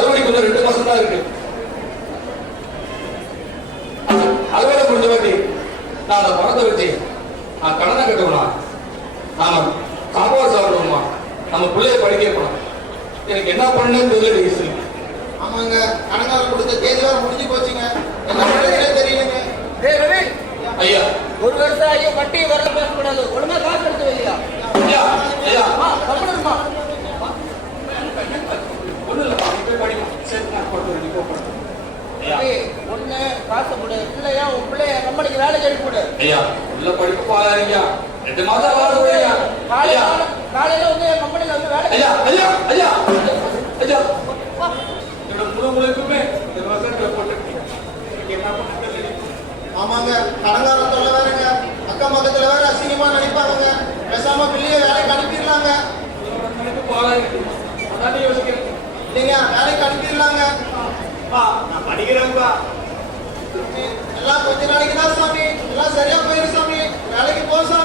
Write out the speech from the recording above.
அறுவடைக்கு இன்னும் 2 மாசம் தான் இருக்கு. அறுவடை முடிஞ்ச வாட்டி நான் அந்த பணத்தை வச்சு நான் கடனை கட்டுவனா, நாம சாப்பாடு சாப்பிடுவோமா, நம்ம பிள்ளைய படிக்க வைக்கணும். எனக்கு என்ன பண்ணேன்னு தெரியல. ஆமாங்க, கடனால கொடுத்த தேதி வர முடிஞ்சு போச்சுங்க. என்ன பண்ணுறதுனே தெரியலங்க. டேய் ரவி ஐயா, 1 வருஷம் ஐயோ வட்டி வரல பேசக்கூடாது. ஒழுங்கா காசு எடுத்து வையா. ஐயா ஐயா கம்முனுமா ஒண்ணு இல்ல, போய் படிக்கும். சரி நான் போட்டு நீ போடு. ஒண்ணு காசு கொடு, இல்லையா உன் பிள்ளைய கம்பெனிக்கு வேலைக்கு எடுத்து கொடு. ஐயா உள்ள படிப்பு பாருங்க, 2 மாசம் வாழ ஐயா. காலையில வந்து கம்பெனில வந்து வேலை. ஐயா ஐயா ஐயா ஐயா என்னோட முழுக்குமே இந்த வருஷத்துல போட்டு என்ன பண்ணுறது? ஆமாங்க, கடங்காரம் தொல்லை வேறங்க. அக்கம் பக்கத்துல வேற அசிங்கமா நினைப்பாங்க. பேசாம பிள்ளைய வேலைக்கு அனுப்பிடலாங்க. அதான் யோசிக்கிறேன். இல்லைங்க, வேலைக்கு அனுப்பிடலாங்க. நான் படிக்கிறேன்ப்பா. எல்லாம் கொஞ்ச நாளைக்கு தான் சாமி, எல்லாம் சரியா போயிரு சாமி. வேலைக்கு போ சாமி.